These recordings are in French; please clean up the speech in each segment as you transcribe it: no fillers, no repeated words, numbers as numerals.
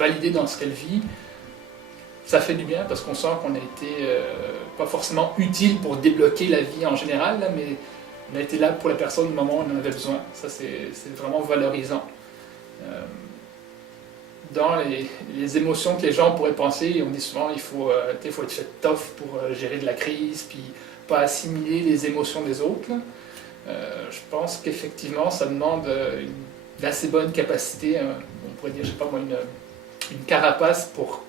validée dans ce qu'elle vit, ça fait du bien parce qu'on sent qu'on a été pas forcément utile pour débloquer la vie en général, là, mais on a été là pour la personne au moment où on en avait besoin. Ça, c'est vraiment valorisant. Dans les émotions que les gens pourraient penser, on dit souvent il faut être fait tough pour gérer de la crise, puis pas assimiler les émotions des autres. Je pense qu'effectivement, ça demande une assez bonne capacité, on pourrait dire, je sais pas moi, une carapace pour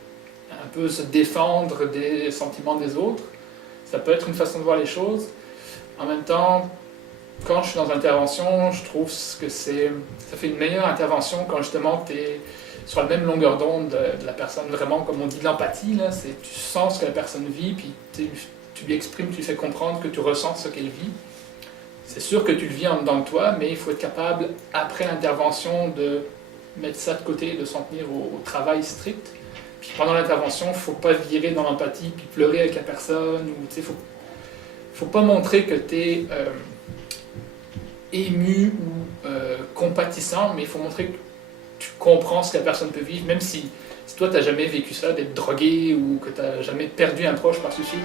un peu se défendre des sentiments des autres. Ça peut être une façon de voir les choses. En même temps, quand je suis dans l'intervention, je trouve que ça fait une meilleure intervention quand justement tu es sur la même longueur d'onde de la personne, vraiment comme on dit l'empathie, là, c'est tu sens ce que la personne vit, puis tu lui exprimes, tu lui fais comprendre que tu ressens ce qu'elle vit. C'est sûr que tu le vis en dedans de toi, mais il faut être capable, après l'intervention, de mettre ça de côté, de s'en tenir au travail strict. Puis pendant l'intervention, il ne faut pas virer dans l'empathie, puis pleurer avec la personne, ou faut pas montrer que tu es ému ou compatissant, mais il faut montrer que tu comprends ce que la personne peut vivre, même si toi, tu n'as jamais vécu ça, d'être drogué ou que tu n'as jamais perdu un proche par suicide.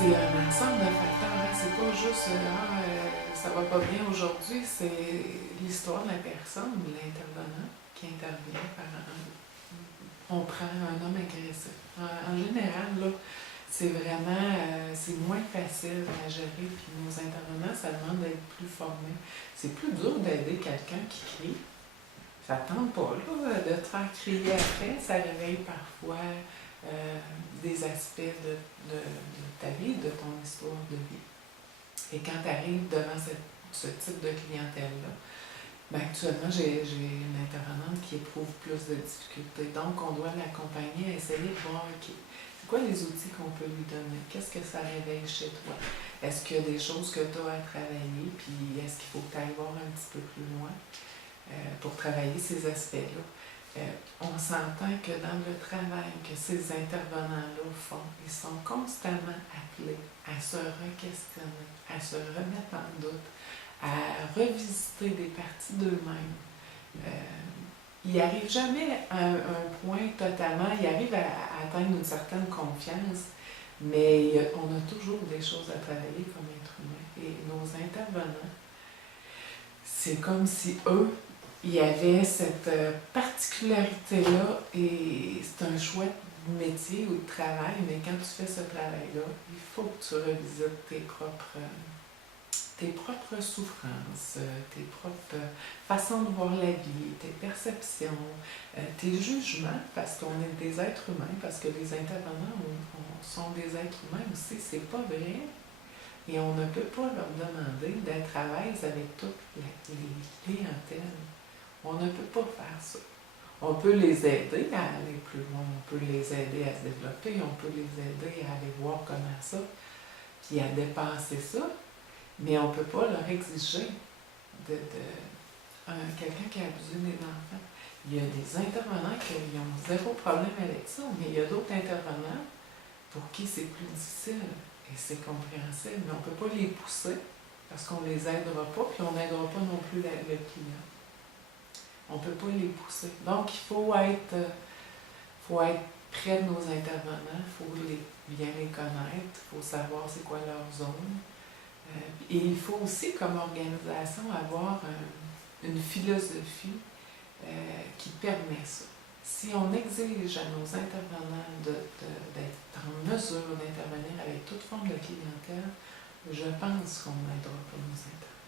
C'est un ensemble de facteurs, hein. C'est pas juste ça va pas bien aujourd'hui, c'est l'histoire de la personne, de l'intervenant qui intervient on prend un homme agressif. En général, là, c'est vraiment c'est moins facile à gérer, puis nos intervenants, ça demande d'être plus formés. C'est plus dur d'aider quelqu'un qui crie. Ça tente pas là, de te faire crier après, ça réveille parfois des aspects de ta vie, de ton histoire de vie. Et quand tu arrives devant ce type de clientèle-là, ben actuellement, j'ai une intervenante qui éprouve plus de difficultés. Donc, on doit l'accompagner à essayer de voir, OK, c'est quoi les outils qu'on peut lui donner? Qu'est-ce que ça réveille chez toi? Est-ce qu'il y a des choses que tu as à travailler? Puis, est-ce qu'il faut que tu ailles voir un petit peu plus loin pour travailler ces aspects-là? On s'entend que dans le travail que ces intervenants-là font, ils sont constamment appelés à se re-questionner, à se remettre en doute, à revisiter des parties d'eux-mêmes. Ils n'arrivent jamais à un point totalement, ils arrivent à atteindre une certaine confiance, mais on a toujours des choses à travailler comme être humain. Et nos intervenants, c'est comme si eux, il y avait cette particularité-là, et c'est un chouette métier ou de travail, mais quand tu fais ce travail-là, il faut que tu revisites tes propres souffrances, tes propres façons de voir la vie, tes perceptions, tes jugements, parce qu'on est des êtres humains, parce que les intervenants sont des êtres humains aussi, c'est pas vrai. Et on ne peut pas leur demander d'être à l'aise avec toutes les clientèles. On ne peut pas faire ça. On peut les aider à aller plus loin, on peut les aider à se développer, on peut les aider à aller voir comment ça, puis à dépasser ça, mais on ne peut pas leur exiger quelqu'un qui a abusé des enfants. Il y a des intervenants qui ont zéro problème avec ça, mais il y a d'autres intervenants pour qui c'est plus difficile et c'est compréhensible, mais on ne peut pas les pousser parce qu'on ne les aidera pas, puis on n'aidera pas non plus le client. On ne peut pas les pousser. Donc, il faut être près de nos intervenants, il faut bien les connaître, il faut savoir c'est quoi leur zone. Et il faut aussi, comme organisation, avoir une philosophie qui permet ça. Si on exige à nos intervenants d'être en mesure d'intervenir avec toute forme de clientèle, je pense qu'on n'aidera pas nos intervenants.